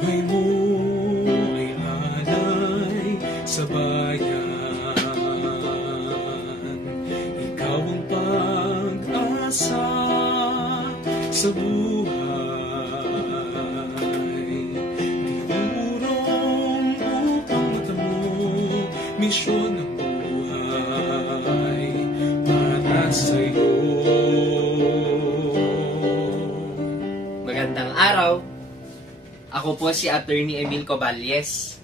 buhay mo ay alay sa bayan. Ikaw ang pag-asa sa buhay. Tinurong upang matamo misyon ng buhay para sa'yo. Magandang araw. Ako po si Attorney Emil Coballes,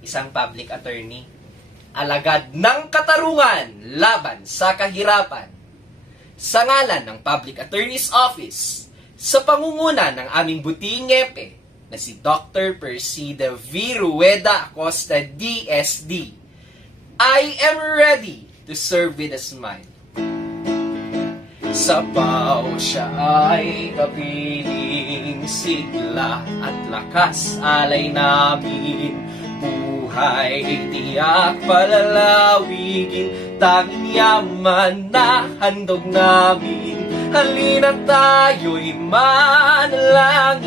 isang public attorney. Alagad ng katarungan laban sa kahirapan. Sa ngalan ng Public Attorney's Office, sa pangunguna ng aming buting ngepe na si Dr. Persida V. Rueda Acosta, DSD, I am ready to serve with a smile. Sa siya ay kapiling sigla at lakas alay namin. Buhay tiyak palalawigin, tanging yaman na handog namin. Halina tayo'y manalangin,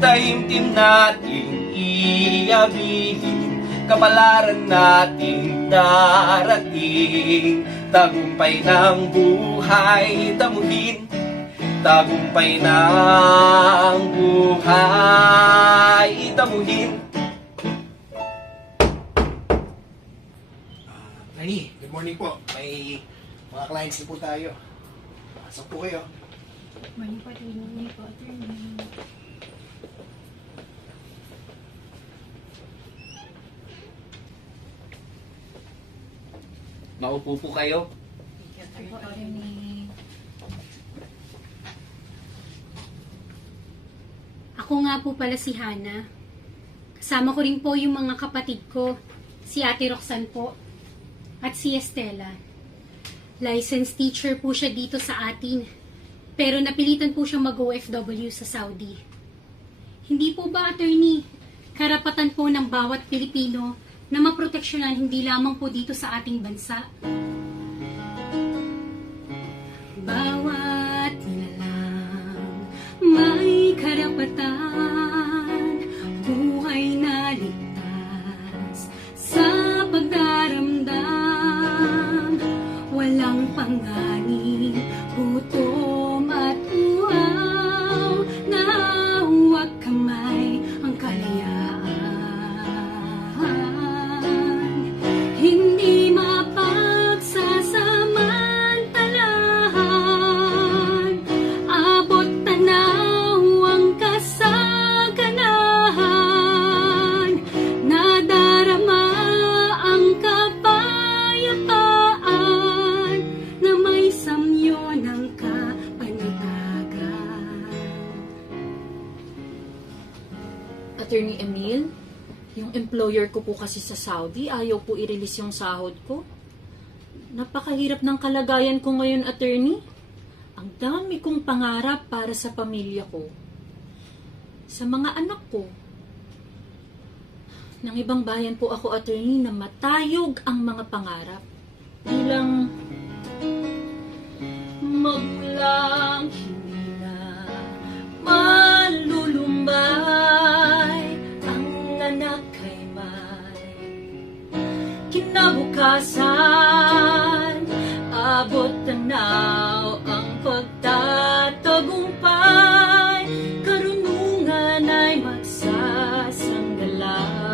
taimtim nating iaminin, kapalaran nating darating. Tagumpay ng buhay tamuhin, tagumpay ng buhay tamuhin. Attorney, good morning po. May mga clients na po tayo. Pasok po kayo. Morning po, attorney. Maupo po kayo. Ako, attorney. Ako nga po pala si Hana. Kasama ko rin po yung mga kapatid ko, si Ate Roxanne po, at si Estela. Licensed teacher po siya dito sa atin, pero napilitan po siyang mag-OFW sa Saudi. Hindi po ba, attorney, karapatan po ng bawat Pilipino na maproteksyonan hindi lamang po dito sa ating bansa? Bawat nilalang may karapatan, buhay na ligtas sa pagdaramdam. Walang panganib, gutom at uhaw, na huwag kamay ang kalayaan. Hindi mapagsasamantalahan, abot tanaw ang kasaganahan, nadarama ang kapayapaan, na may samyo ng kapanatagan. Attorney Emil, yung employer ko po kasi sa Saudi, ayaw po i-release yung sahod ko. Napakahirap ng kalagayan ko ngayon, attorney. Ang dami kong pangarap para sa pamilya ko. Sa mga anak ko. Nang ibang bayan po ako, attorney, na matayog ang mga pangarap. Bilang magulang hindi na malulumbay, ang anak ay may kinabukasan, abot tanaw ang pagtatagumpay, karunungan ay magsasanggalang.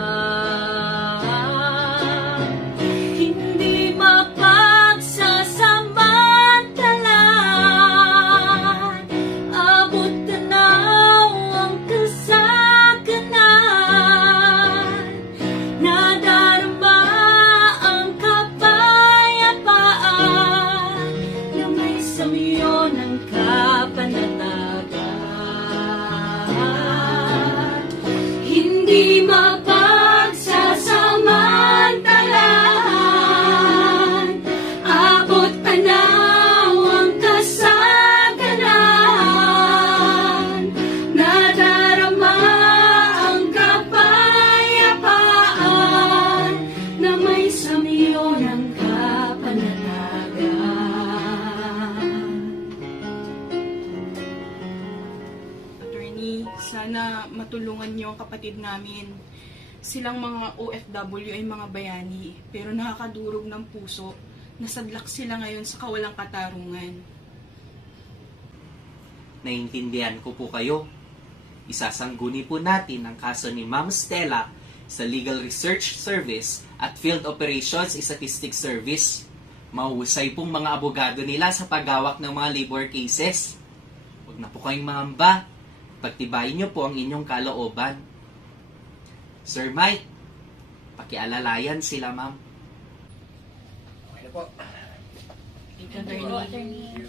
Hindi mapagsasamantalahan, abot tanaw ang kasaganan, nadarama ang kapayapaan, na may samyo ng kapanatagan. Hindi mapagsasamantalahan, abot tanaw ang kasaganan, nadarama ang kapayapaan, na may samyo ng kapanatagan. Attorney, attorney. Sana matulungan niyo ang kapatid namin. Silang mga OFW ay mga bayani, pero nakakadurog ng puso. Nasadlak sila ngayon sa kawalang katarungan. Naiintindihan ko po kayo. Isasangguni po natin ang kaso ni Ma'am Stella sa Legal Research Service at Field Operations Statistics Service. Mahusay pong mga abogado nila sa paghawak ng mga labor cases. Huwag na po kayong mangamba. Pagtibayin niyo po ang inyong kalooban. Sir Mike, pakialalayan sila, ma'am. Okay na po. Attorney.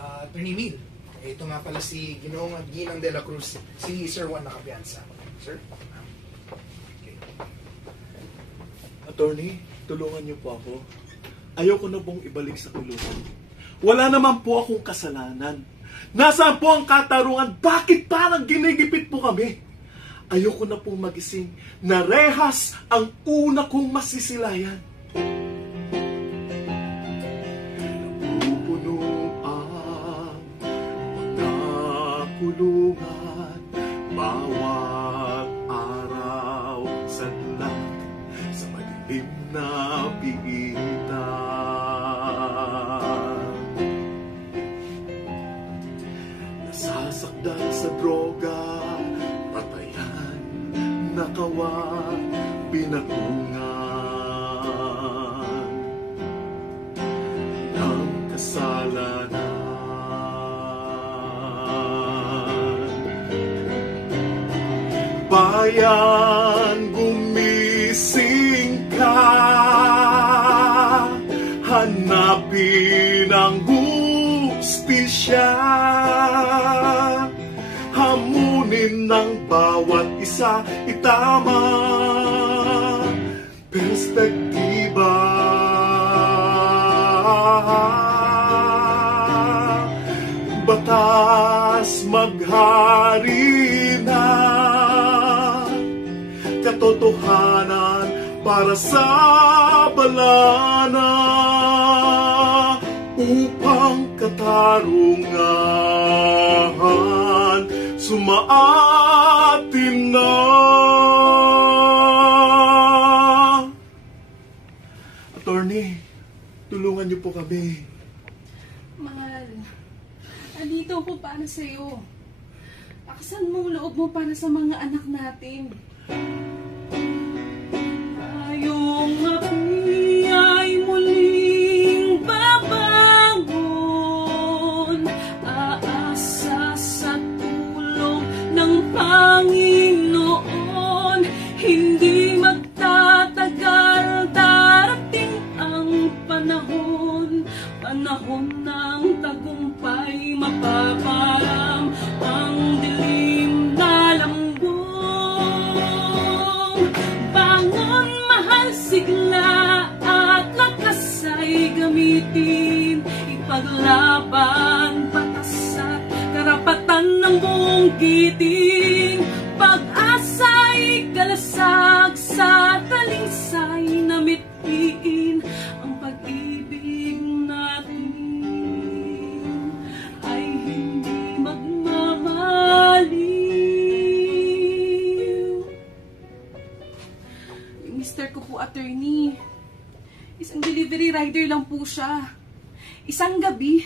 Attorney Emil, ito nga pala si Ginoong Ginang de la Cruz, si Sir Juan nakapiyansa. Sir? Okay. Attorney, tulungan niyo po ako. Ayoko na pong ibalik sa kulungan. Wala naman po akong kasalanan. Nasaan po ang katarungan? Bakit parang ginigipit po kami? Ayoko na pong magising na rehas ang una kong masisilayan. Napupuno ang pagkakulungan bawat araw sadlak sa madilim na pigitan. Nasasakdan sa droga, patayan, nakawa, pinatungan ng kasalanan. Bayan, gumising ka, hanapin ang hustisya, hamunin ng bawat isa, itama perspektiba. Batas maghari na, katotohanan para sa balana, upang katarungan sumaatin na. Attorney, tulungan niyo po kami. Mahal, andito ako para sa'yo. Akasan mo ang loob mo para sa mga anak natin. Tayong api ay muling babangon, aasa sa tulong ng Panginoon. Hindi magtatagal, darating ang panahon, panahon ng tagumpay, mapaparam ang dilim na lambong. Bangon, mahal, sigla at lakas ay gamitin, ipaglaban batas at karapatan ng buong giting. Pag-asa'y kalasag sa talingsay na mithiin, ang pag-ibig natin ay hindi magmamaliw. Yung mister ko po, attorney, isang delivery rider lang po siya. Isang gabi,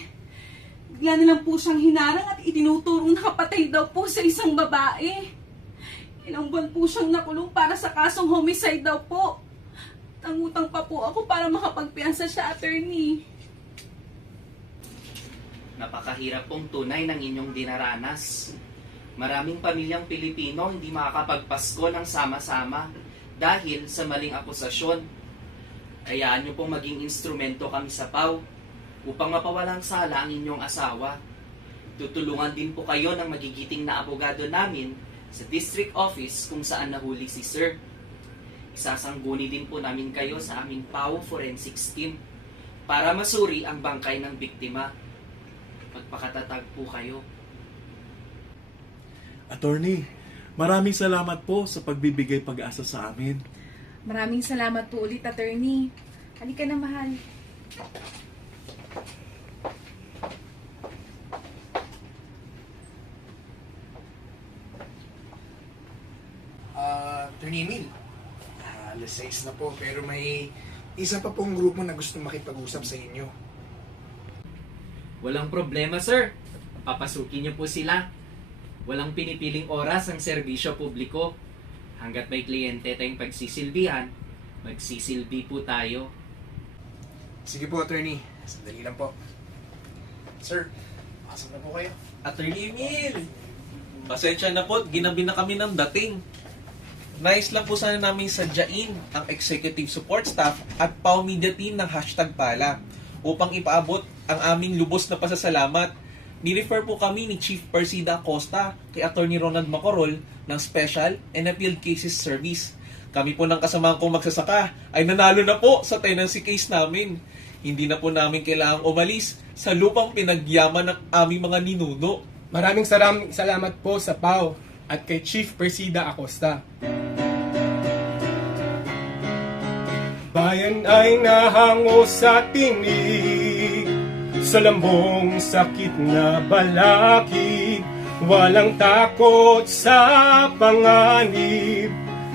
bigla na lang po siyang hinarang at itinuturong nakapatay daw po sa isang babae. Ilang buwan po siyang nakulong para sa kasong homicide daw po. Tangutang pa po ako para makapagpiyansa siya, attorney. Napakahirap pong tunay ng inyong dinaranas. Maraming pamilyang Pilipino hindi makakapagpasko ng sama-sama dahil sa maling akusasyon. Hayaan niyo pong maging instrumento kami sa PAW upang mapawalang sala ang inyong asawa. Tutulungan din po kayo ng magigiting na abogado namin sa district office kung saan nahuli si Sir. Isasangguni din po namin kayo sa aming PAW Forensics Team para masuri ang bangkay ng biktima. Magpakatatag po kayo. Attorney, maraming salamat po sa pagbibigay pag-asa sa amin. Maraming salamat po ulit, attorney. Halika na, mahal. Attorney Emil, alas 6 na po, pero may isa pa pong grupo na gusto makipag-usap sa inyo. Walang problema, sir. Papasukin niyo po sila. Walang pinipiling oras ang serbisyo publiko. Hanggat may kliyente tayong pagsisilbihan, magsisilbi po tayo. Sige po, attorney. Sandali lang po. Sir, pasok na po kayo. Attorney Emil, pasensya na po, ginabi na kami ng dating. Nais lang po sana namin sadyain ang executive support staff at PAW Media Team ng #Pala upang ipaabot ang aming lubos na pasasalamat. Ni-refer po kami ni Chief Persida Acosta kay Attorney Ronald Macorol ng Special and Appeal Cases Service. Kami po ng kasamahan kong magsasaka ay nanalo na po sa tenancy case namin. Hindi na po namin kailangang umalis sa lupang pinagyaman ng aming mga ninuno. Maraming salamat po sa PAW at kay Chief Persida Acosta. Bayan ay nahango sa tinig, sa lambong sakit na balakid, walang takot sa panganib,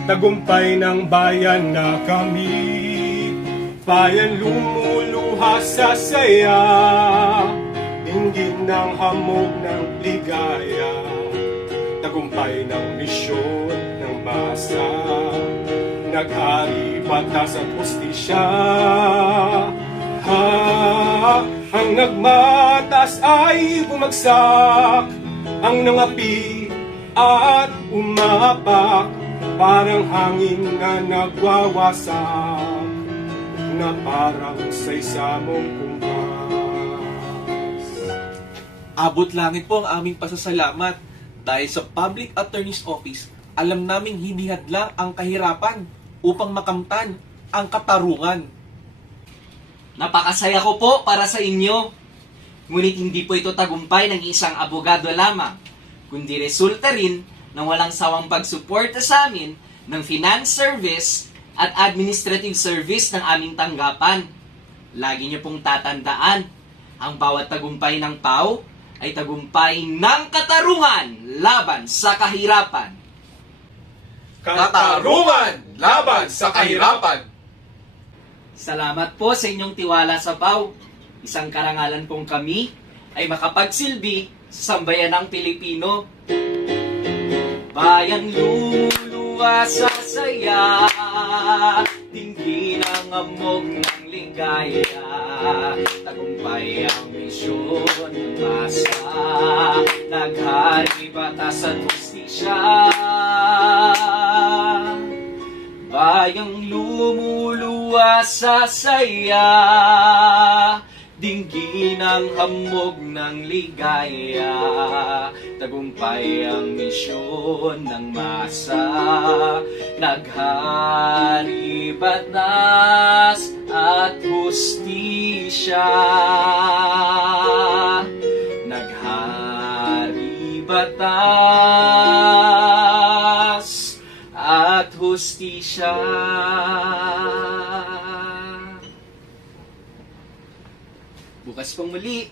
tagumpay ng bayan na kami. Bayan lumuluha sa saya, dinggin ng hamog ng ligaya, tagumpay ng misyon ng masa, naghari batas at hustisya. Ang nagmatas ay bumagsak, ang nangapi at umapak, parang hangin na nagwawasak, na parang sa isamong kumpas. Abot langit po ang aming pasasalamat dahil sa Public Attorney's Office, alam naming hindi hadlang ang kahirapan upang makamtan ang katarungan. Napakasaya ko po para sa inyo. Ngunit hindi po ito tagumpay ng isang abogado lamang, kundi resulta rin ng walang sawang pagsuporta sa amin ng finance service at administrative service ng aming tanggapan. Lagi niyo pong tatandaan, ang bawat tagumpay ng PAW ay tagumpay ng katarungan laban sa kahirapan. Katarungan laban sa kahirapan. Salamat po sa inyong tiwala sa PAW. Isang karangalan pong kami ay makapagsilbi sa sambayanang Pilipino. Bayan luluwa sa saya, dinggin ang amog ng ligaya, tagumpay ang misyon ng masa, naghari batas at hustisya. Bayang lumuluwa sa saya, dinggin ang hamog ng ligaya, tagumpay ang misyon ng masa, naghari batas at hustisya. Naghari batas at hustisya. Bukas pang muli.